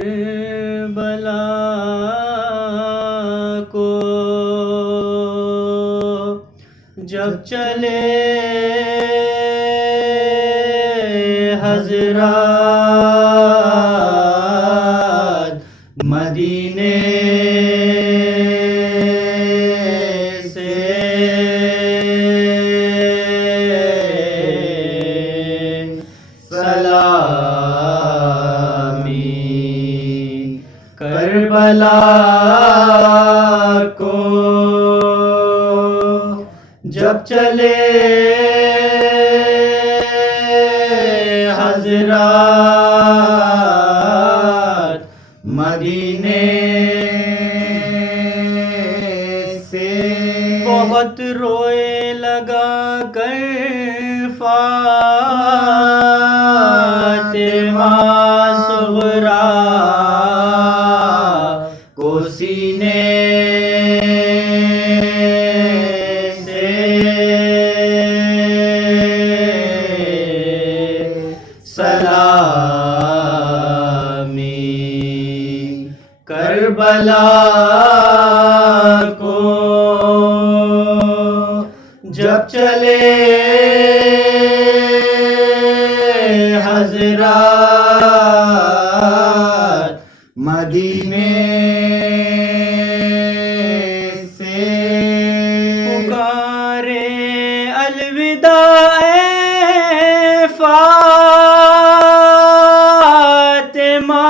کربلا کو جب چلے حضرات مدینے سے سلامی کربلا کو جب چلے حضرات مدینے سے بہت روئے لگا کر فاطمہ صغریٰ کو سینے سلامی کربلا کو جب چلے حضرات مدینے سے پکارے الوداع فاطمہ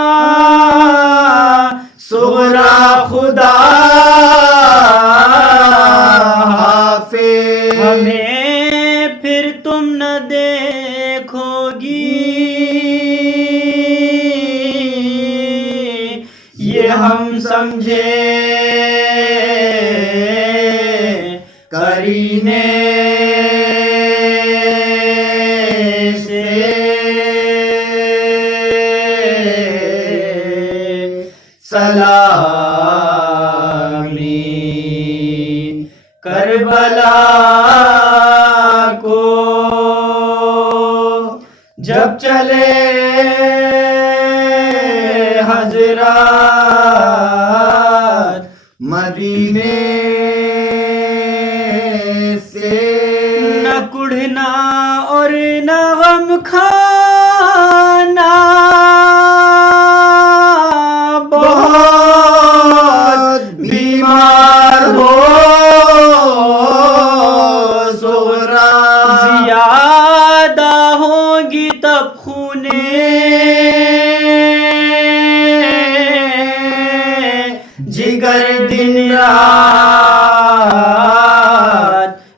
صغریٰ خدا حافظ ہمیں پھر تم نہ دیکھو گی یہ ہم سمجھے کرینے سلامی کربلا کو جب چلے حضرات مدینے سے نہ کڑھنا اور نہ غم کھانا بہت بیمار ہو صغریٰ زیادہ ہوگی تب خونے جگر دن رات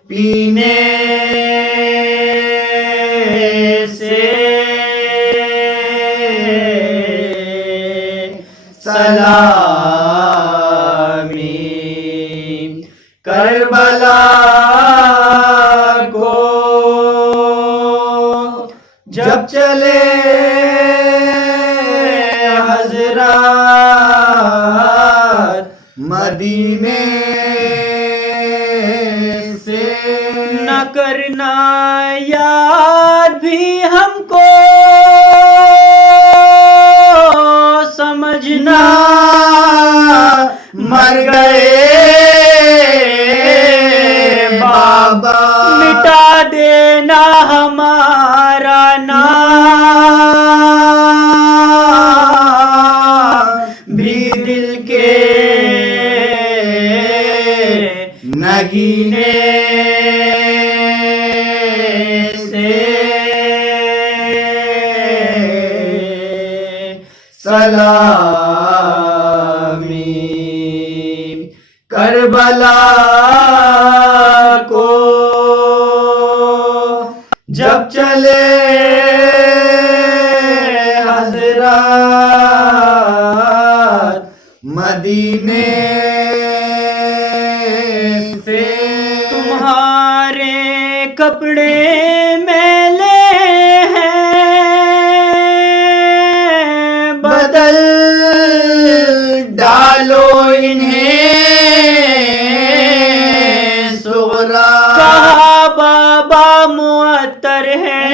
پینے سے سلامی کربلا کو جب چلے حضرات مدینے سے نہ کرنا یاد بھی ہم کو سمجھنا مر گئے بابا مٹا دینا ہمارا نام بھی دل کے نگینے سے سلامی کربلا کو جب چلے حضرات مدینے سے تمہارے کپڑے میلے ہیں بدل ڈالو انہیں صغریٰ کہا بابا معطر ہے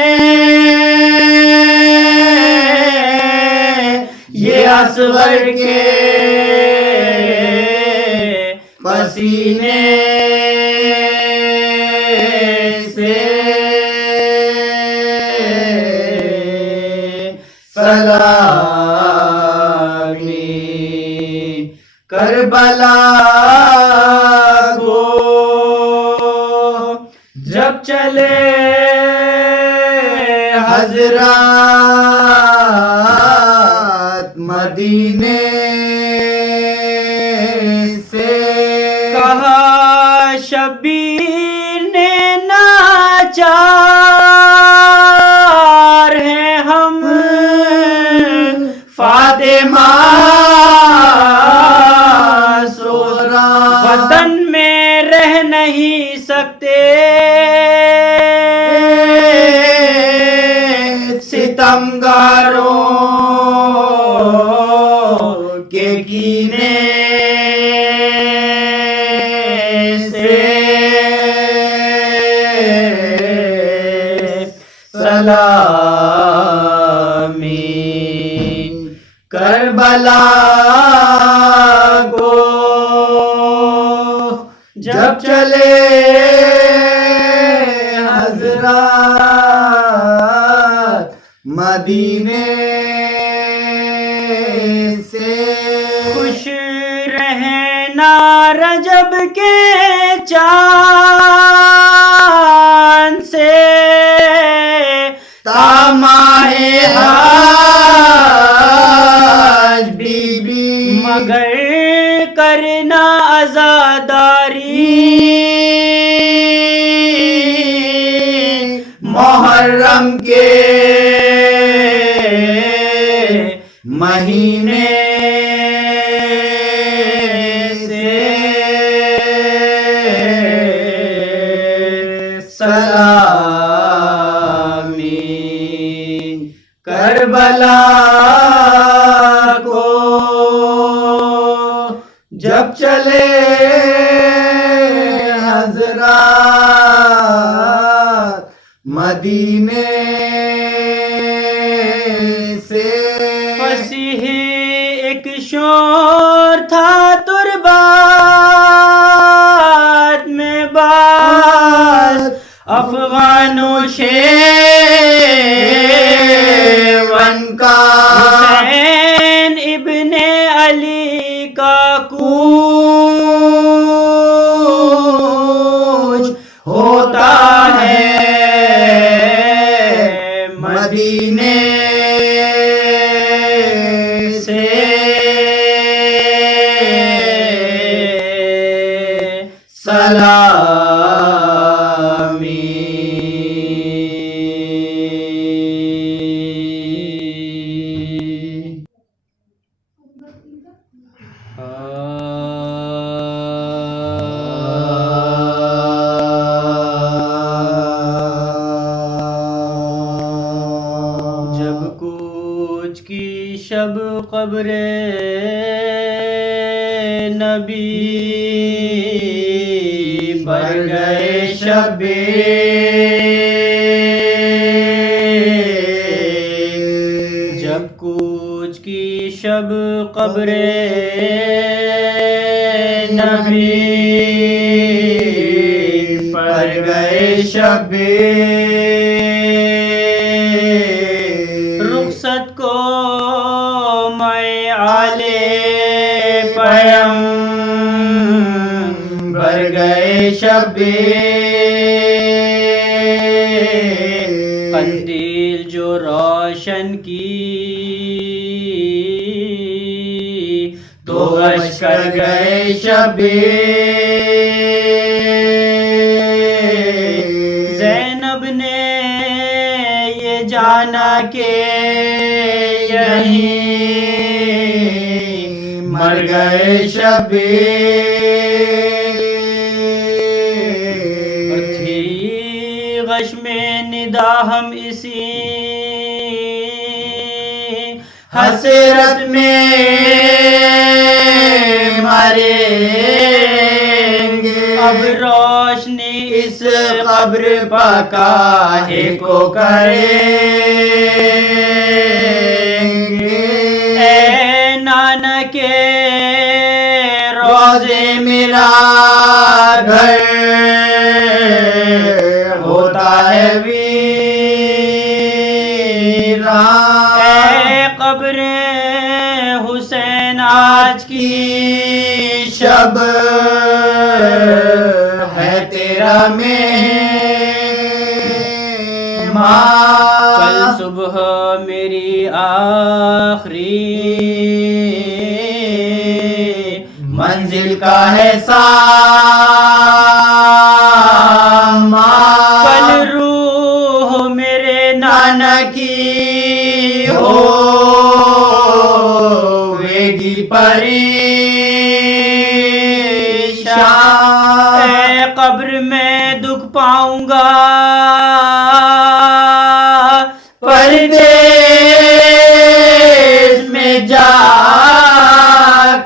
یہ اصغر کے پسینے سے سلامی کربلا کو جب چلے حضرات مدینے سے کہا شبیر نے ناچار ہیں ہم فاطمہ سورا وطن میں رہ نہیں سکتے ستمگاروں کے کینے سے سلامی کربلا کو جب چلے حضرات مدینے سے خوش رہنا رجب کے چاند سے تاماہ حج بی بی مگر کرنا عزاداری محرم کے مہینے سے سلامی کربلا کو جب چلے حضرات مدینے سے فصیح ایک شور تھا تربات میں باز افغانوں شیون کا حسین ابن علی کا کوچ ہوتا ہے مدینے سے سلامی جب کوچ کی شب قبر نبی پر گئے شبیر جب کوچ کی شب قبر نبی پر گئے شبیر رخصت کو میں آلے پیم بھر گئے شبیر قندیل جو روشن کی تو غش کر گئے شبیر زینب نے یہ جانا کہ یہیں مر گئے شبیر اور تھی غش میں ندا ہم اسی حسرت میں مریں گے اب روشنی اس قبر پکاہے کو کریں گے کے روزے میرا گھر ہوتا ہے ویران. اے قبر حسین آج کی شب ہے تیرا مہمان. کل صبح میری آخری منزل کا ہے سامان. کل روح میرے نانا کی ہوگی پریشان. اے قبر میں دکھ پاؤں گا پردیس میں جا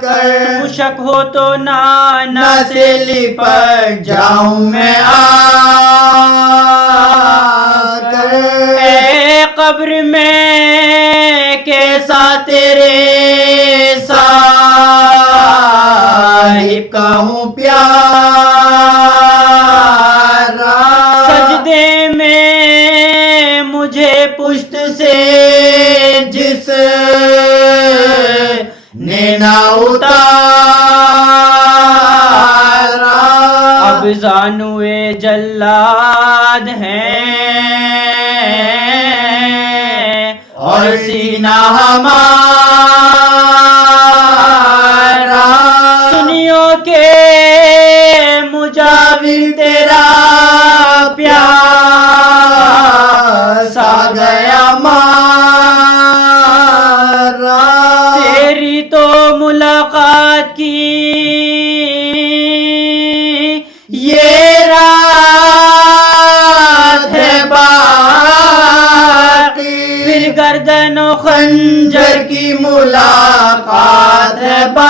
کر. شک ہو تو نانا سے لپٹ جاؤں میں آ کر. اے قبر میں کیسا تیرے صاحب کا ہوں پیارا. سجدے میں مجھے پشت سے جس نے نہ اتارا. اب زانوئے جلاد ہیں اور سینہ ہمارا. سنیو کے مجاور تیرا پیاس آ گیا مارا. تیری تو ملاقات کی یہ رات ہے باقی. پھر گردن و خنجر کی ملاقات ہے باقی.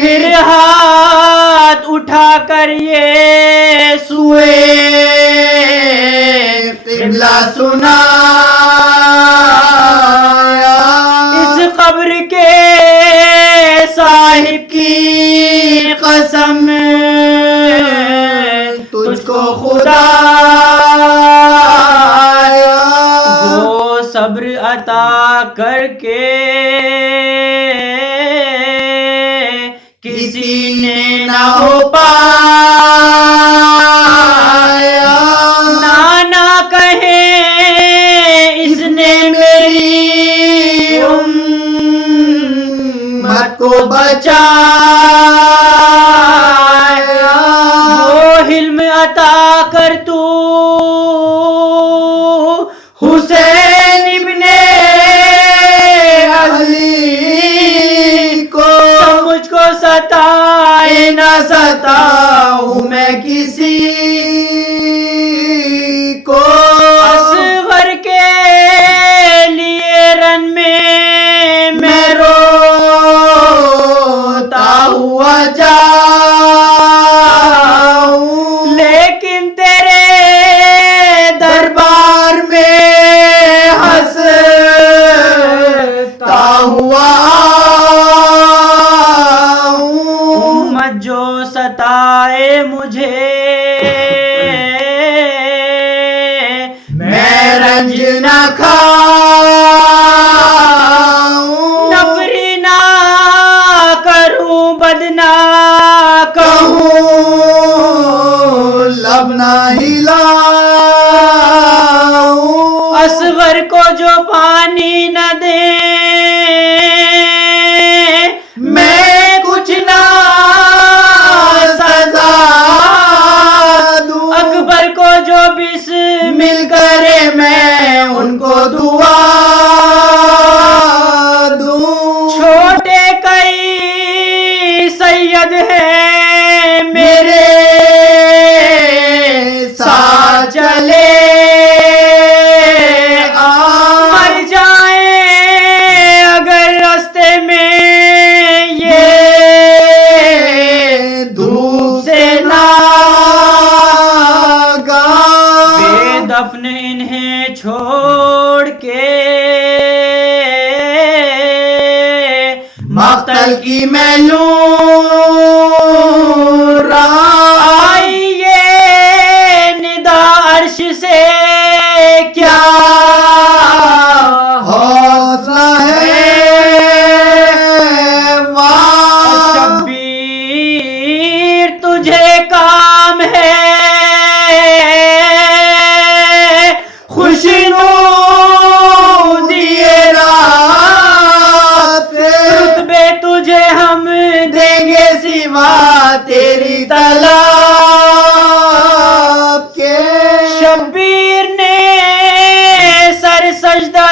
پھر ہاتھ اٹھا کر یہ سوئے قبلہ سنایا. اس قبر کے صاحب کی قسم تجھ کو خدا وہ صبر عطا کر کے کسی نے نہ ہو پایا. نانا کہے اس نے میری امت کو بچایا. وہ حلم عطا کر تو حسین ابن علی کو. مجھ کو ستائے نہ ستاؤں میں کسی کو. اصغر کے لیے رن میں روتا ہوا جاؤں. لیکن تیرے دربار میں ہنستا ہوا آؤں. امت جو ستائے مجھے مقتل کی میں لوں راہ آئیے ندا عرش سے کیا حوصلہ ہے شبیر تجھے کام ہے خوشنو دیے رات رتبے تجھے ہم دیں گے سوا تیری طلب کے شبیر نے سر سجدہ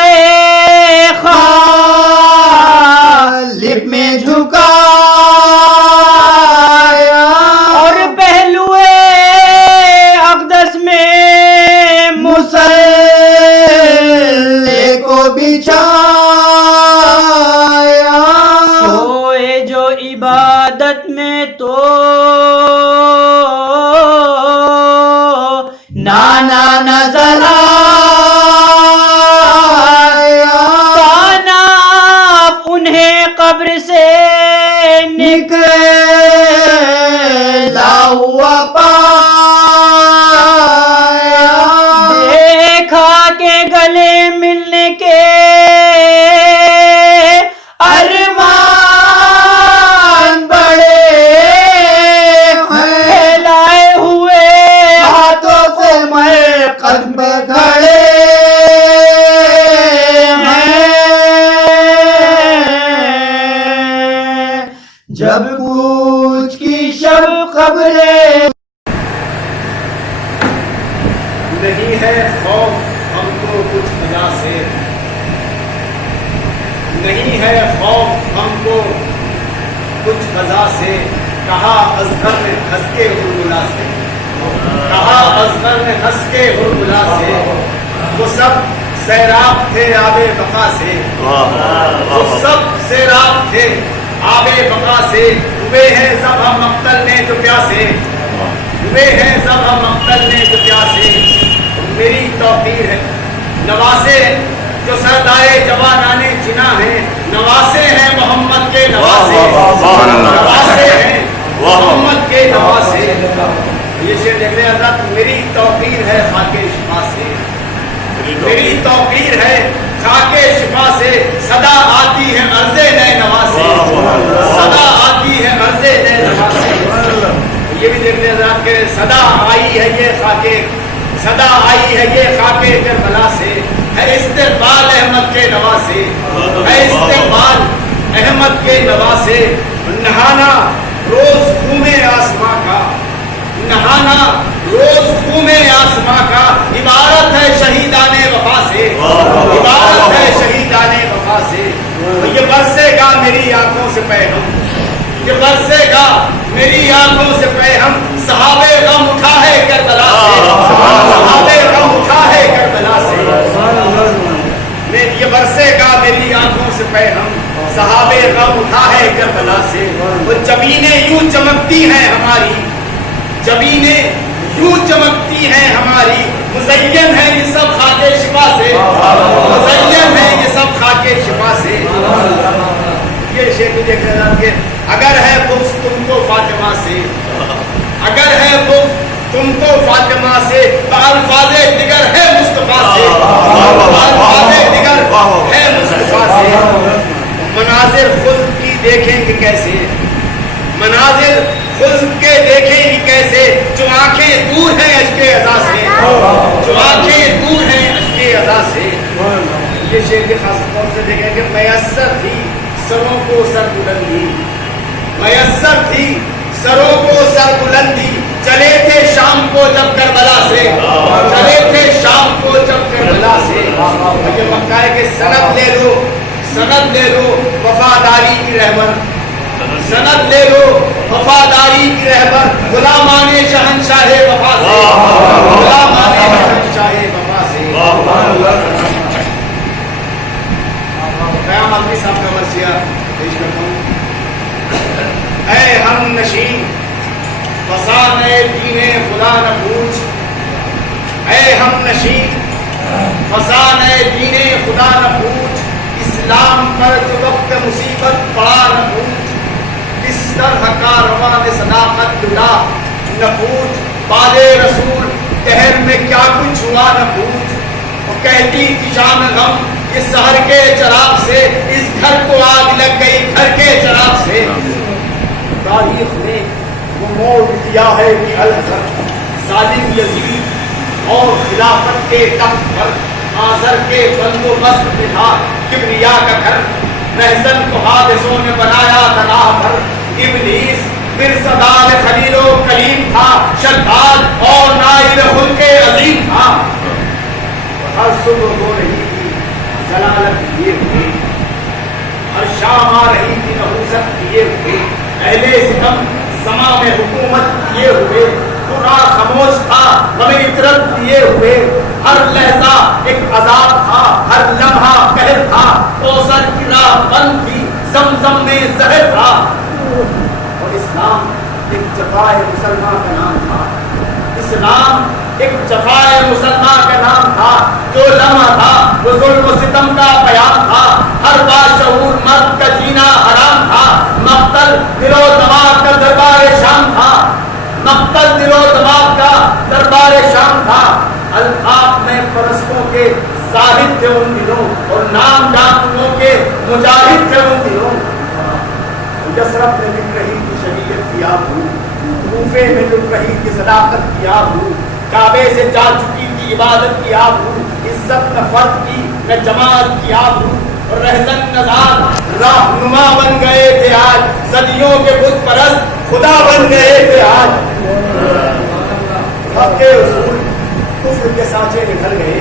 خالق میں جھکایا اور پہلوئے اقدس میں مسلح کو بچھایا سوئے جو عبادت میں تو نانا نظر آیا تاناف انہیں قبر سے نکلا ہوا پایا دیکھا کہ گلے ملنے کے ارمان بڑے پھیلائے ہوئے ہاتھوں سے میں قدم کھڑے ہیں جب کوچ کی شب قبریں نہیں ہے خوف ہم کو کچھ خدا سے نہیں ہے خوف ہم کو کچھ خدا سے کہا اصغر نے ہنس کے ہرملا سے کہا اصغر نے ہنس کے ہرملا سے وہ سب سیراب تھے آب بقا سے وہ سب سیراب تھے آب بقا سے ہوئے ہیں سب ہم مقتل نے جو پیاسے ہوئے ہیں سب ہم مقتل نے جو پیاسے میری توقیر ہے نواسے جو سردائے جوانانے جنا ہیں نواسے ہیں محمد کے نواسے نواسے ہیں محمد کے نواسے یہ شعر دیکھ رہے حضرت میری توقیر ہے خاک شفا سے میری توقیر ہے خاک شفا سے صدا آتی ہے عرض نئے نواسے صدا آتی ہے عرض نئے نواسے یہ بھی دیکھ رہے حضرت کہ صدا آئی ہے یہ خاک صدا آئی ہے یہ خاک کربلا سے ہے استقبال احمد کے نواسے ہے استقبال احمد کے نواسے نہانا روز خومے آسماں کا نہانا روز خومے آسماں کا عبارت ہے شہیدان وفا سے عبارت ہے شہیدان وفا سے یہ برسے گا میری آنکھوں سے پیغام یہ برسے گا میری آنکھوں سے پیغام صحابے غم اٹھا ہے کربلا سے صحابے غم اٹھا ہے کربلا سے یہ برسے گا میری آنکھوں سے پیغام صحابے غم اٹھا ہے کربلا سے وہ زمینیں یوں چمکتی ہیں ہماری زمینیں یوں چمکتی ہیں ہماری مزین ہے یہ سب خاک شفا سے مزین ہے یہ سب خاک شفا سے یہ شعر دیکھ رہے کہ اگر ہے بغض تم کو فاطمہ سے اگر ہے بغض تم کو فاطمہ سے تو الفاظ دیگر ہے مصطفیٰ سے الفاظ دیگر ہے مصطفیٰ سے مناظر خود کی دیکھیں گے کیسے مناظر خود کے دیکھیں گی کیسے جو آنکھیں دور ہیں اشک ادا سے جو آنکھیں دور ہیں اشک ادا سے یہ شعر کے خاص طور سے دیکھیں کہ میسر تھی سروں کو سر بلندی میسر تھی سروں کو سر بلندی چلے تھے شام کو جب کربلا سے چلے تھے شام کو جب کربلا سے یہ مکہ ہے کہ سند لے لو وفاداری کی رہبر سند لے لو وفاداری کی رہبر غلامان شہنشاہ وفا سے غلامان شہنشاہ وفا سے قیام آدمی صاحب کا مرثیہ پیش کرتا ہوں اے ہم نشین فسان دین خدا نہ پوچھ اے ہم نشین فسان دین خدا نہ پوچھ اسلام پر جو وقت مصیبت پڑا نہ پوچھ کس طرح کارواں نے صداقت ڈلا نہ پوچھ بعد رسول دہر میں کیا کچھ ہوا نہ پوچھ وہ کہتی تھی شام غم اس شہر کے چراغ سے اس گھر کو آگ لگ گئی گھر کے چراغ سے تاریخ نے وہ موڑ دیا ہے کہ الحر ظالم یزید اور خلافت کے تخت پر آزر کے بندوبست میں تھا کبریا کا گھر محزن کو حادثوں نے بنایا تھا راہ پر ابلیس مرصدال خلیل و کلیم تھا شداد اور نائب خلق عظیم تھا ہر صبح ہو رہی تھی ضلالت کیے ہوئے ہر شام آ رہی تھی نحوست کیے ہوئے اہل ستم سما میں حکومت کیے ہوئے پورا خاموش تھا ہمیں عطرت دیے ہوئے ہر لہجہ ایک عذاب تھا ہر لمحہ قہر تھا کوثر کی راہ بند تھی زمزم میں زہر تھا اور اسلام ایک جفائے مسلمان کا نام تھا اسلام ایک جفائے مسلمان کا نام تھا جو لمحہ تھا وہ ظلم و ستم کا بیان تھا ہر باشعور مرد کا جینا حرام تھا مقتل دل و دماغ کا دربار شام تھا مقتل دل و دماغ کا دربار شام تھا الفاظ میں پرستوں کے زاہد تھے ان دنوں اور نام ڈاکوں کے مجاہد تھے ان دنوں یسرف میں لکھ رہی تھی شریعت کی آبرو کوفے میں لکھ رہی تھی صداقت کی آبرو کعبے سے جا چکی تھی عبادت کی آبرو عزت نہ فرد کی نہ جماعت کی آبرو اور رہزن نزاد رہنما بن گئے تھے آج صدیوں کے بت پرست خدا بن گئے تھے آج حق کے اصول کفر کے سانچے نکل گئے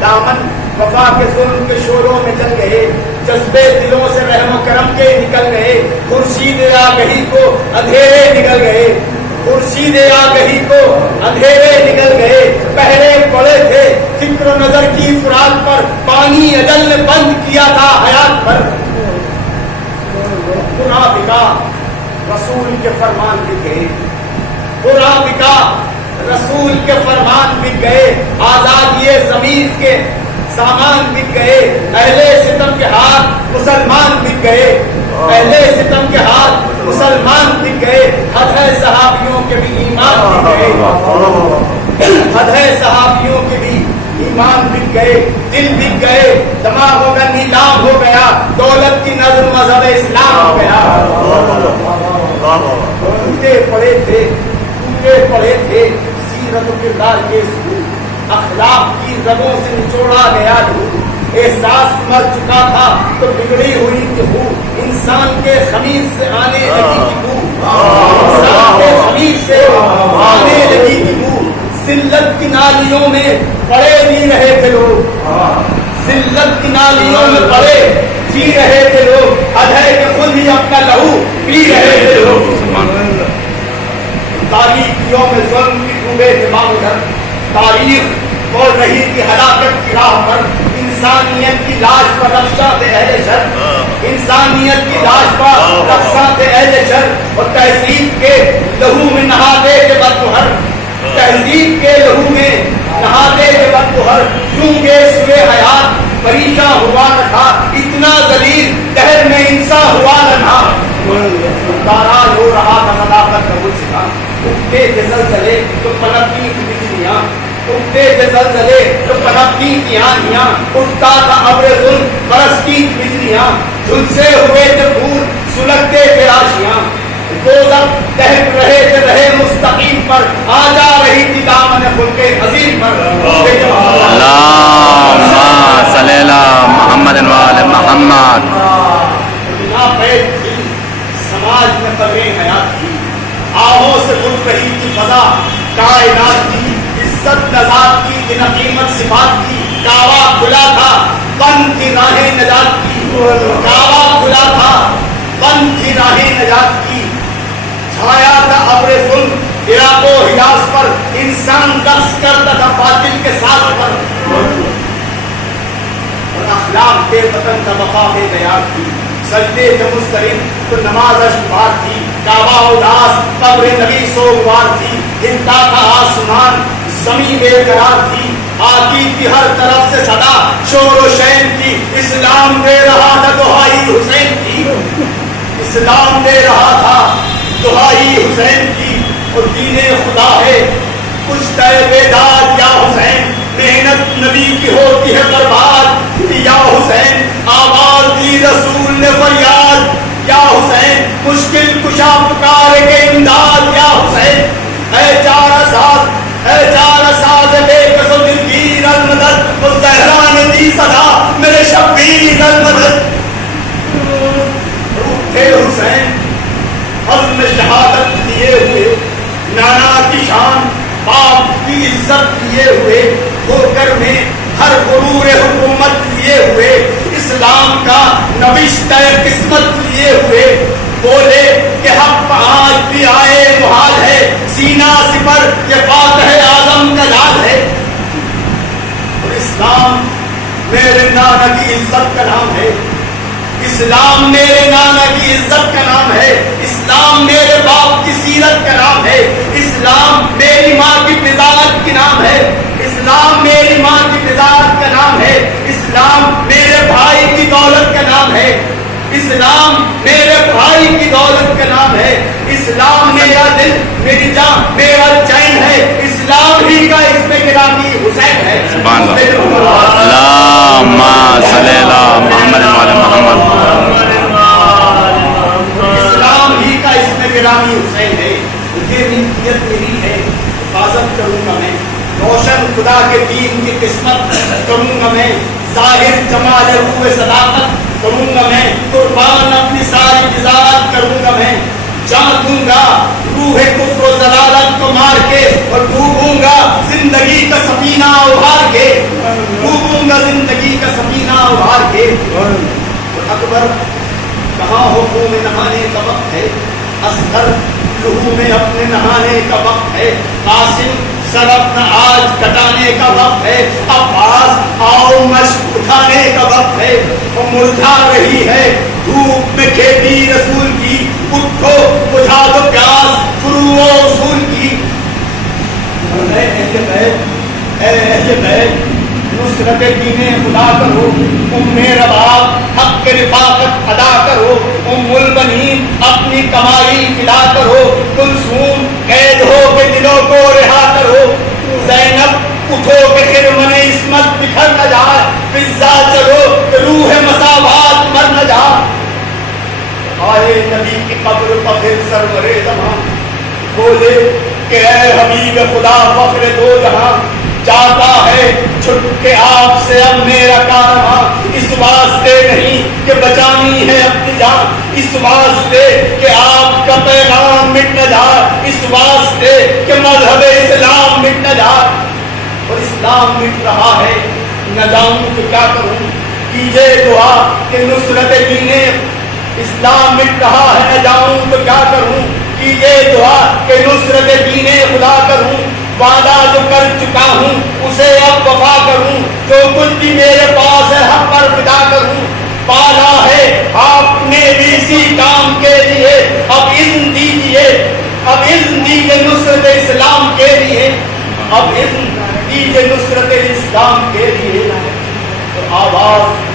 دامن وفا کے ظلم کے شوروں میں جل گئے جذبے دلوں سے رحم و کرم کے نکل گئے خورشید آگہی کو اندھیرے نکل گئے خورشید آگہی کو اندھیرے نکل گئے پہرے پڑے تھے فکر و نظر کی فراق پر پانی اجل نے بند کیا تھا حیات پر گناہ بکا رسول کے فرمان بک گئے گناہ بکا رسول کے فرمان بک گئے آزادی ضمیر کے سامان بک گئے اہل ستم کے ہاتھ مسلمان بک گئے اہل ستم کے ہاتھ مسلمان بک گئے حد ہے صحابیوں کے بھی ایمان بک گئے حد ہے صحابیوں کے بھی ایمان بک گئے دل بک گئے دماغوں کا نیلام ہو گیا دولت کی نظر مذہب اسلام ہو گیا ٹوٹے پڑے تھے سیرت و کردار کے سکول اخلاق کی رگوں سے نچوڑا گیا دھول احساس مر چکا تھا تو بگڑی ہوئی تھی بو انسان کے خمیر سے آنے لگی تھی بو انسان کے خمیر سے آنے لگی تھی بو ذلت کی نالیوں میں پڑے جی رہے تھے لوگ ذلت کی نالیوں میں پڑے جی رہے تھے لوگ حد ہے کہ خود ہی اپنا لہو پی رہے تھے لوگ تاریخیوں میں ظلم کی ڈوبے دماغ ادھر تاریخ بول رہی تھی ہلاکت کی راہ پر انسانیت کی لاش پر رقصاں تھے اہل شر انسانیت کی لاش پر رقصاں تھے اہل شر اور تہذیب کے لہو میں نہاتے تھے بدگہر تہذیب کے لہو میں نہاتے تھے بدگہر کیوں کہ سوئے حیات پریشاں ہوا نہ تھا اتنا ذلیل دہر میں انسان ہوا نہ تھا تاراج ہو رہا تھا صداقت کا مجھ سے اٹھتے تھے زلزلے تو پلٹتی تھی بجلیاں اٹھتے تھے زلزلے تو پلٹتی تھی آندھیاں اٹھتا تھا ابر ظلم برستی تھی بجلیاں جھلسے ہوئے تھے پھول سلگتے تھے آشیاں دوزخ دہک رہے مستقیم پر آ جا رہی تھی دامن خلق عظیم پر اللہم صلی اللہ محمد وآل محمد سماج میں قبریں حیات تھی آہوں سے اٹھ رہی تھی فضا کائنات کی عزت نزاد کی جن قیمت صفات کی کعبہ کھلا تھا بند تھی راہیں نجات کی کعبہ کھلا تھا بند تھی راہیں نجات کی چھایا تھا ابر ظلم عراق و حجاز پر انسان رقص کرتا تھا باطل کے ساتھ پر اور اخلاق بے وطن کا وفا بے دیار تھی سجدے جو مسترد تو نماز اشبار تھی کعبہ اداس قبر نبی سوگوار تھی ہلتا تھا آسمان زمین بے قرار تھی آتی تھی ہر طرف سے صدا شور و شین کی اسلام دے رہا تھا دہائی حسین کی اسلام دے رہا تھا دہائی حسین کی اور دین خدا ہے کچھ تے بیداد یا حسین محنت نبی کی ہوتی ہے برباد یا حسین آواز دی رسول نے فریاد یا حسین مشکل کشا پکار کے امداد یا حسین اے چار ساز بے کس و دلگیر المدد وہ زہرا نے دی صدا میرے شبیر المدد تھے حسین عزم شہادت لیے ہوئے نانا کی شان باپ کی عزت لیے ہوئے ٹھوکر میں ہر غرور حکومت لیے ہوئے اسلام کا نوشتہ قسمت لیے ہوئے بولے کہ حق آج بھی آئے محال ہے سینہ سپر یہ فاتح اعظم کا لال ہے اور اسلام میرے نانا کی عزت کا نام ہے اسلام میرے نانا کی عزت کا نام ہے اسلام میرے باپ کی سیرت کا نام ہے اسلام میری ماں کی فضاحت کی نام ہے اسلام میری ماں کی فضاحت کا نام ہے اسلام میرے بھائی کی دولت کا نام ہے اسلام میرے بھائی کی دولت کا نام ہے اسلام میرا دل میری جان میرا چین ہے اسلام ہی کا اس میں گرامی حسین ہے سبحان اللہ اللہم صلی اللہ محمد وعلی محمد اسلام ہی کا اس میں گرامی حسین ہے یہ نیت میری ہے حفاظت کروں گا میں روشن خدا کے دین کی قسمت کروں گا میں ظاہر جمال روح صداقت کروں گا میں قربان اپنی ساری وزارت کروں گا میں جان دوں گا روح کفر و ضلالت کو مار کے اور ڈوبوں گا زندگی کا سفینہ ابھار کے ڈوبوں گا زندگی کا سفینہ ابھار کے اکبر کہاں ہو میں نہانے کا وقت ہے اصغر لہو میں اپنے نہانے کا وقت ہے قاسم سر اپنا آج کٹانے کا وقت ہے عباس آؤ مشق اٹھانے کا وقت ہے وہ مرجھا رہی ہے دھوپ میں کھیتی رسول کی اٹھو بجھا دو پیاس فرو اصول کی اے اہل بیت نصرت دین خدا کرو ام رباب حق کے رفاقت ادا کرو ام البنین اپنی کمائی فدا کرو کلثوم قید ہو کے دلوں کو رہا کرو زینب اٹھو کہ خرمن عصمت بکھر نہ جائے فضا چلو کہ روح مساوات مر نہ جائے آئے نبی کی قبر پر پھر سرور زمان بولے کہ اے حبیب خدا فخر دو جہاں چاہتا ہے چھٹ کے آپ سے اب میرا کارواں اس واسطے نہیں کہ بچانی ہے اپنی جان اس واسطے کہ آپ کا پیغام مٹ نہ جائے اس واسطے کہ مذہب اسلام مٹ نہ جائے اور اسلام مٹ رہا ہے نہ جاؤں تو کیا کروں کیجئے دعا کہ نصرت دین اسلام مٹ رہا ہے نہ جاؤں تو کیا کروں کیجئے دعا کہ نصرت دین خدا کروں وعدہ جو کر چکا ہوں اسے اب وفا کروں جو کچھ بھی میرے پاس ہے حق پر فدا کروں پالا ہے آپ نے بھی اسی کام کے لیے اب اذن دیجئے نصرت اسلام کے لیے اب اذن دیجئے نصرت اسلام کے لیے تو آواز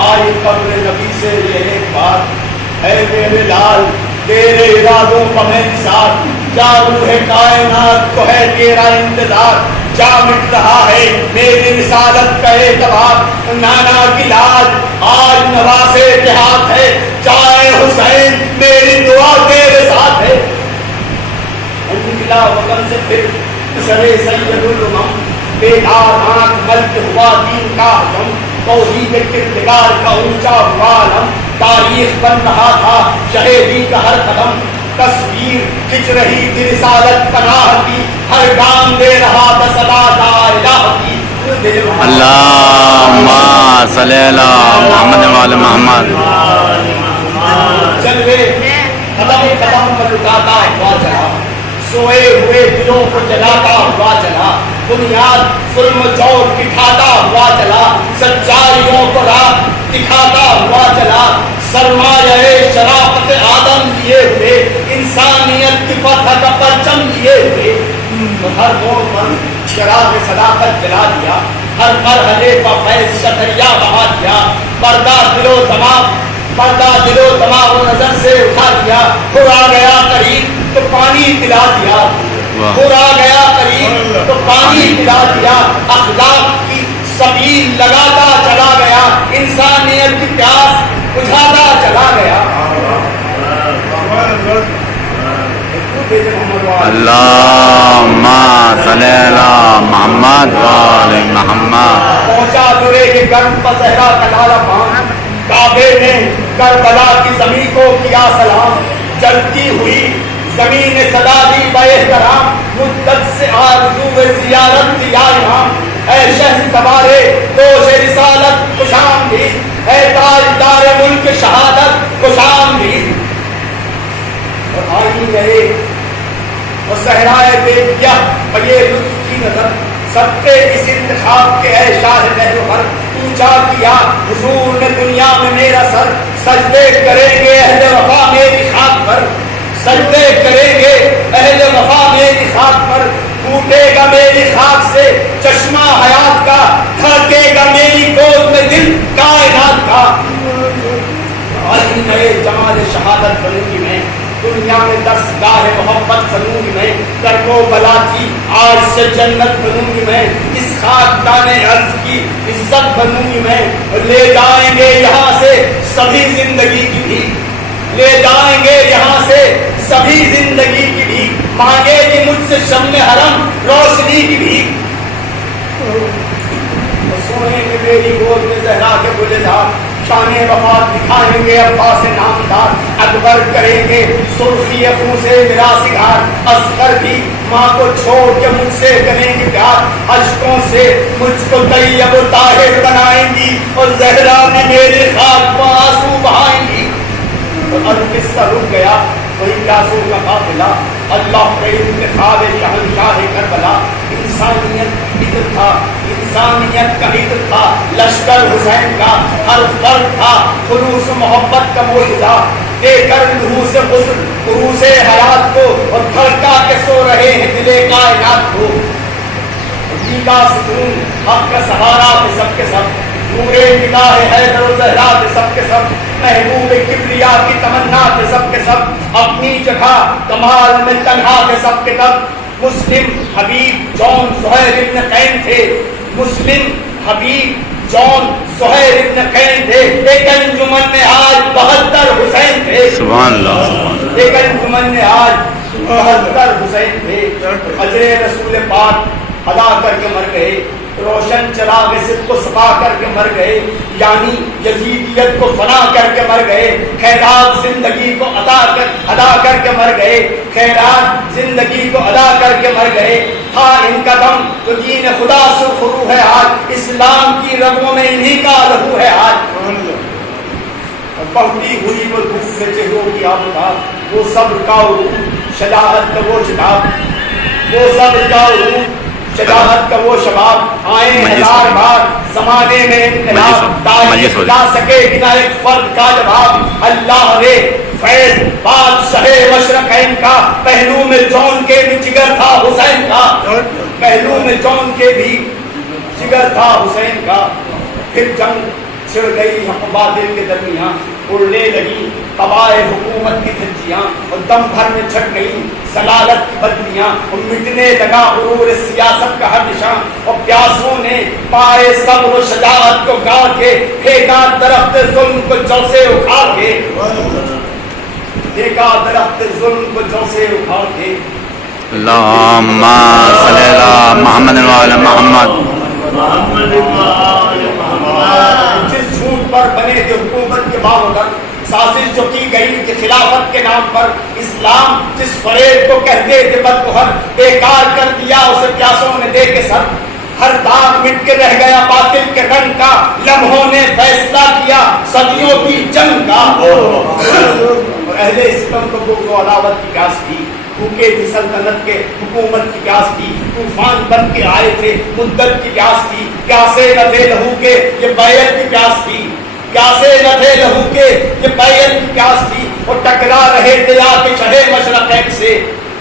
آئی قبر نبی سے یہ ایک بات اے میرے لال تیرے ارادوں کا میں نثار کیا روح کائنات کو ہے تیرا انتظار جا مٹ رہا ہے میری رسالت کا اعتبار نانا کی لاج آج نواسے کے ہاتھ ہے جائے حسین میری دعا تیرے ساتھ ہے نکلا وطن سے پھر سرے سید الامم بیدار آنکھ ملک ہوا دین کا حکم توحید کردگار کا اونچا ہوا علم تاریخ بن رہا تھا شہیدی کا ہر قدم تصویر کھچ رہی تھی رسالت پناہ کی ہر گام دے رہا تھا صدا لا الہ کی اللہم صلی اللہ محمد وعلی محمد جلوے قدم قدم پر لٹاتا ہوا چلا سوئے ہوئے دلوں کو جلاتا ہوا چلا بنیاد ظلم و جور کی کھاتا ہوا چلا سچائیوں کو راہ دکھاتا ہوا چلا سرمایہ شرافت آدم لیے ہوئے انسانیت کی فتح کا پرچم لیے ہوئے ہر موڑ پر چراغ صداقت جلا دیا ہر مرحلے کا فیض شکریہ بہا دیا پردہ دل و دماغ پردہ دل و دماغ و نظر سے اٹھا دیا. خور آ گیا قریب تو پانی پلا دیا. خور آ گیا قریب تو پانی پلا دیا. اخلاق کی سبیل لگاتا چلا گیا. انسانیت کی پیاس بجھاتا چلا گیا. اللہم صلی علی محمد و آل محمد. پہنچا درے کے گرم پر زہرا کا لالا پان. کعبے نے کربلا کی زمین کو کیا سلام. جلتی ہوئی زمین نے صدا دی بے احترام. مدت سے آرزو زیارت تھی یا امام. اے شہر سوارے دوش رسالت خوش آمدید. اے تاجدار ملک شہادت خوش آمدید. اور آئی گئے اور صحرائے بے کیا بے لطف کی نظر. سب کے اس انتخاب کے اے شاہ نہروہر. اونچا کیا حضور نے دنیا میں میرا سر. سجدے کریں گے اہل وفا میری خاک پر. سجدے کریں گے اہل وفا میری خاک پر. ٹوٹے گا میری خاک سے چشمہ حیات کا. دھڑکے گا میری گود میں دل کائنات کا. آئی نئے جمال شہادت بنوں گی میں. دنیا میں درسگاہ محبت بنوں گی میں. کرب و بلا کی آج سے جنت بنوں گی میں. اس خاکدان عرض کی عزت بنوں گی میں. لے جائیں گے یہاں سے سبھی زندگی کی بھی. لے جائیں گے یہاں سے سبھی زندگی کی بھی. مانگے گی مجھ سے شمع حرم روشنی کی بھی. سوئیں گے میری گود میں زہرا کے بلے دار. شان وفات دکھائیں گے عباس نامدار. اکبر کریں گے سرخی خون سے میرا سگار. اصغر بھی ماں کو چھوڑ کے مجھ سے کریں گے پیار. اشکوں سے مجھ کو طیب و طاہر بنائیں گی. اور زہرا میں میرے خاک پر آنسو بہائیں گی. اور قصہ رک گیا وہی پیاسوں کا قافلہ. اللہ کے انتخاب شہنشاہ کربلا. انسانیت عطر تھا, انسانیت کا عطر تھا. لشکر حسین کا ہر فرد تھا خلوص محبت کا معجزہ. دے کر لہو سے غسل عروس حیات کو. اور دھڑکا کے سو رہے ہیں دل کائنات کو. جی کا سکون حق کا سہارا تھے سب کے سب. نورے نگاہ حیدر و زہرا تھے سب کے سب. محبوب کبریا کی تمنا تھے سب کے سب. اپنی جگہ کمال میں تنہا تھے سب کے سب. مسلم حبیب جون زہیر ابن قین تھے. مسلم حبیب جون زہیر ابن قین تھے. ایک انجمن میں آج 72 حسین تھے. سبحان اللہ. ایک انجمن میں آج 72 حسین تھے. اجر رسول پاک ادا کر کے مر گئے. روشن چراغ صدق کو سپا کر کے مر گئے. یعنی یزیدیت کو فنا کر کے مر گئے. خیرات زندگی کو ادا کر کے مر گئے. خیرات زندگی کو ادا کر کے مر گئے. تھا ان کا دم تو دین خدا سرخرو ہے آج. اسلام کی رگوں میں انہی کا لہو ہے آج. بہتی ہوئی وہ دھوپ میں چہروں کی آفتاب. وہ صبر کا عروج شجاعت کا وہ شتاب. وہ صبر کا عروج شجاعت کا وہ شباب. آئے ہزار بار زمانے میں انقلاب. تاریخ لا سکے بنا ایک فرد کا جواب. اللہ نے فیض بادشاہ مشرقین کا. پہلو میں جون کے بھی جگر تھا حسین کا. پہلو میں جون کے بھی جگر تھا حسین کا. پھر جنگ چھڑ گئی حق باطل کے درمیان. اڑنے لگی قبائے حکومت کی دھجیاں. اور دم بھر میں چھٹ گئی سلالت کی بدلیاں. اور مٹنے لگا غرور سیاست کا ہر نشان. اور پیاسوں نے پائے صبر و شجاعت کو گاڑ کے پھینکا درخت ظلم کو جڑ سے اکھاڑ کے. پھینکا درخت ظلم کو جڑ سے اکھاڑ کے. اللہم صلی علی محمد و آل محمد. جس جھوٹ پر بنے تھے حکومت کے باوجود سازش جو کی گئی کہ خلافت کے نام پر اسلام جس فریب کو کہتے تھے بدگہر بیکار کر دیا اسے پیاسوں نے دے کے سر. ہر داغ مٹ کے رہ گیا باطل کے رنگ کا. لمحوں نے فیصلہ کیا صدیوں کی جنگ کا. اور اہل ستم کو بغض و عداوت کی پیاس تھی. بھوکے تھی سلطنت کے حکومت کی پیاس تھی. طوفان بن کے آئے تھے مدت کی پیاس تھی. پیاسے نہ تھے لہو کے یہ بیعت کی پیاس تھی. پیاسے نہ تھے لہو کے یہ بیعت کی پیاس تھی. اور ٹکرا رہے تھے آ کے شہے مشرقین سے.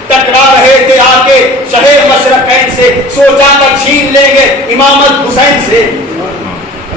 ٹکرا رہے تھے آ کے شہے مشرقین سے. سوچا تھا چھین لیں گے امامت حسین سے.